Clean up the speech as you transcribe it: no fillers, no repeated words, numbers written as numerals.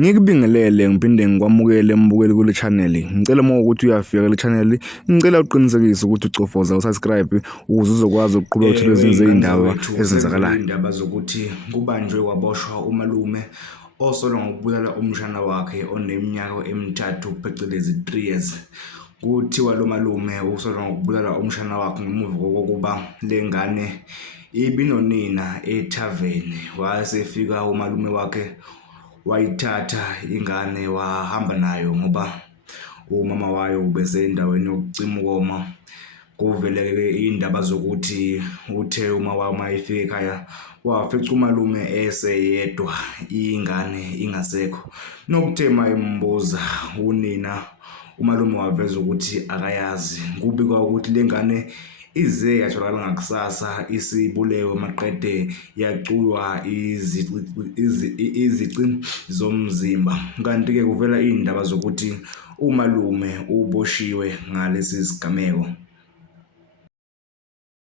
Ngikubingelele ngiphinde ngikwamukele mbukeli kule channel. Ngicela uma ukuthi uyafika kule channel, ngicela uqinisekise ukuthi ucofoza usubscribe ukuze uzokwazi ukuqhubeka ukuthola ezinye izindaba ezenzakalayo. Indaba zokuthi kubanjwe kwaboshwa umalume osolwa ngokubulala umshana wakhe oneminyaka emithathu phecelezi 3 years. Kuthiwa lo malume usolwa ngokubulala umshana wakhe ngemuva kokuba lengane ibinonina ethaveni. Wasefika umalume wakhe wayithatha ingane wahamba nayo ngoba umama wayo ubesendaweni yokucima ukoma. Kuvele-ke indaba zokuthi uthe uma efika ekhaya wafica umalume eseyedwa ingane ingasekho. Nokuthe mayembuza unina umalume waveza ukuthi akayazi. Kubikwa ukuthi lengane ize yatholakala ngakusasa isibulewe maqede yacuywa izici zomzimba. Kanti-ke kuvela indaba zokuthi umalume uboshiwe ngalesi sigameko.